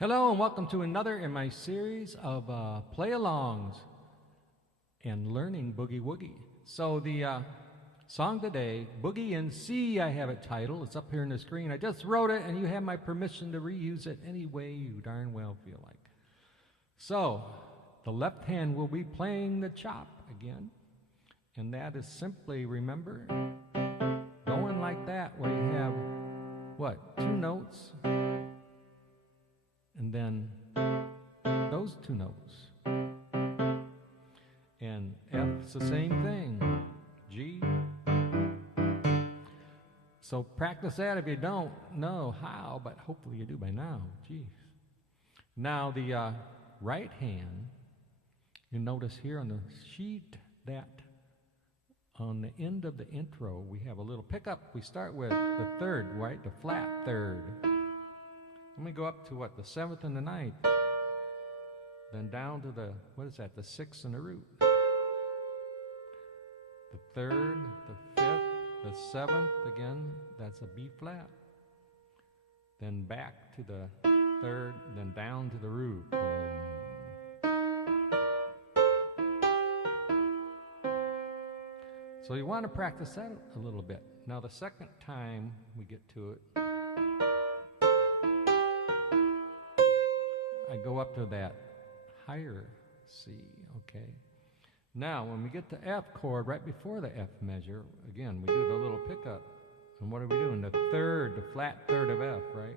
Hello and welcome to another in my series of play-alongs and learning boogie woogie. So the song today, Boogie in C, I have it titled. It's up here on the screen. I just wrote it and you have my permission to reuse it any way you darn well feel like. So the left hand will be playing the chop again. And that is simply, remember, going like that where you have, what, two notes? And then those two notes. And F's the same thing. G. So practice that if you don't know how, but hopefully you do by now. Geez. Now the right hand, you notice here on the sheet that on the end of the intro we have a little pickup. We start with the third, right? The flat third. Let me go up to what, the seventh and the ninth, then down to the, what is that, the sixth and the root. The third, the fifth, the seventh, again, that's a B flat. Then back to the third, then down to the root. So you want to practice that a little bit. Now the second time we get to it, I go up to that higher C, okay? Now, when we get to F chord, right before the F measure, again, we do the little pickup. And what are we doing? The third, the flat third of F, right?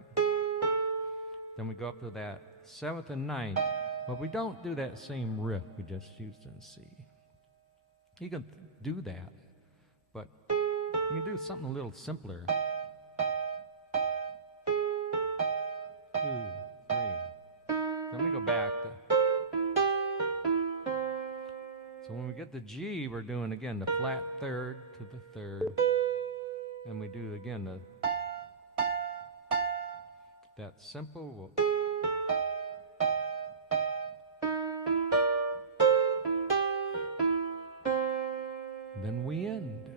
Then we go up to that seventh and ninth, but we don't do that same riff we just used in C. You can do that, but you can do something a little simpler. Let me go back to, so when we get the G, we're doing again the flat third to the third, and we do again that simple. Then we end.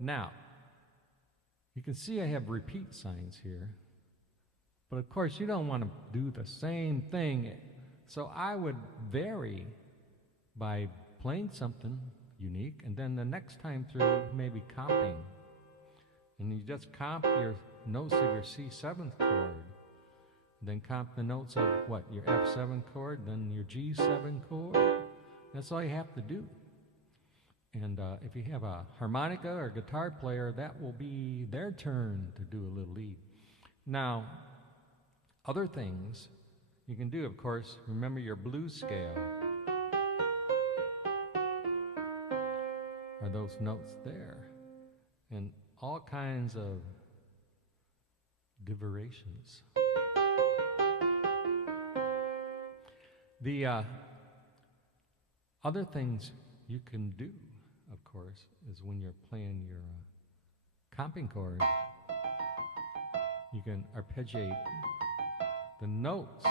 Now, you can see I have repeat signs here. But of course, you don't want to do the same thing. So I would vary by playing something unique, and then the next time through, maybe comping. And you just comp your notes of your C7 chord. Then comp the notes of what? Your F7 chord, then your G7 chord. That's all you have to do. And if you have a harmonica or guitar player, that will be their turn to do a little lead. Now, other things you can do, of course, remember your blues scale. Are those notes there? And all kinds of diverations. The other things you can do, of course, is when you're playing your comping chord, you can arpeggiate the notes.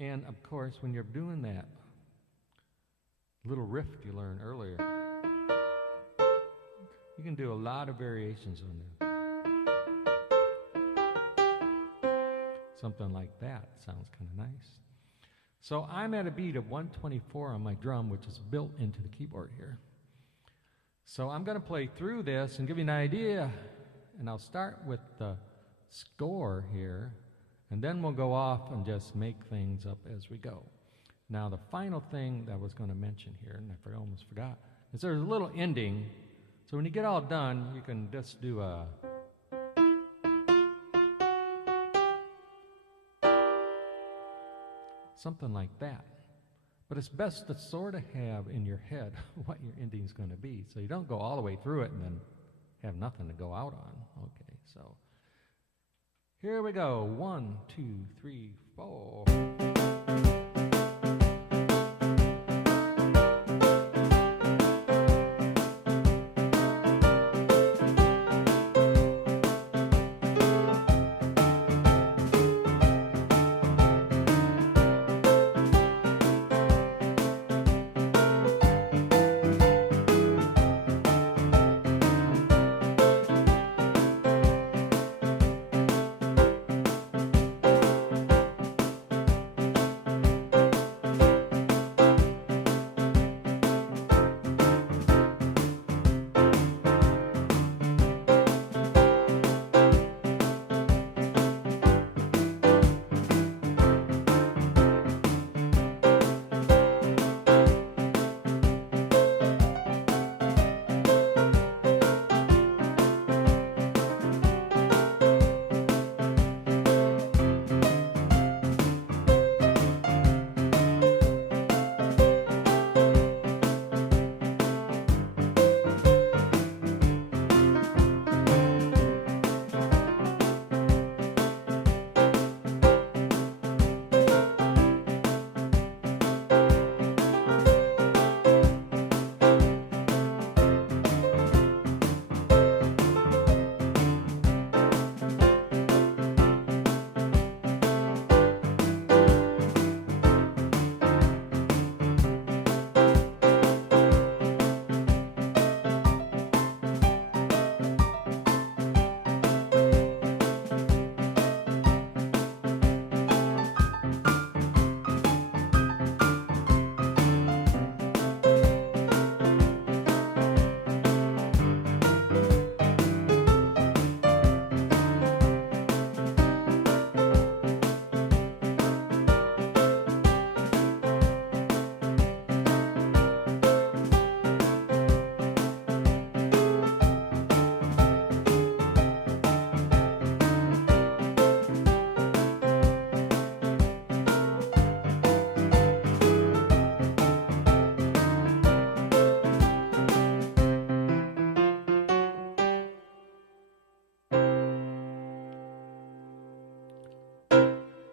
And of course, when you're doing that little riff you learned earlier, you can do a lot of variations on there. Something like that sounds kind of nice. So I'm at a beat of 124 on my drum, which is built into the keyboard here. So I'm going to play through this and give you an idea, and I'll start with the score here, and then we'll go off and just make things up as we go. Now the final thing that I was going to mention here, and I almost forgot, is there's a little ending. So when you get all done, you can just do a something like that. But it's best to sort of have in your head what your ending is going to be, so you don't go all the way through it and then have nothing to go out on. Okay, so here we go. 1, 2, 3, 4.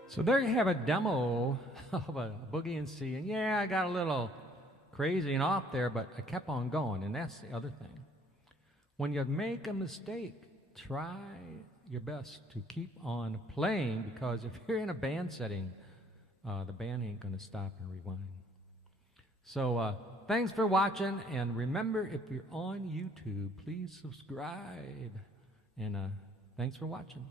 So there you have a demo of a boogie in C. And yeah, I got a little crazy and off there, but I kept on going. And that's the other thing. When you make a mistake, try your best to keep on playing, because if you're in a band setting, the band ain't going to stop and rewind. So thanks for watching, and remember, if you're on YouTube, please subscribe, and thanks for watching.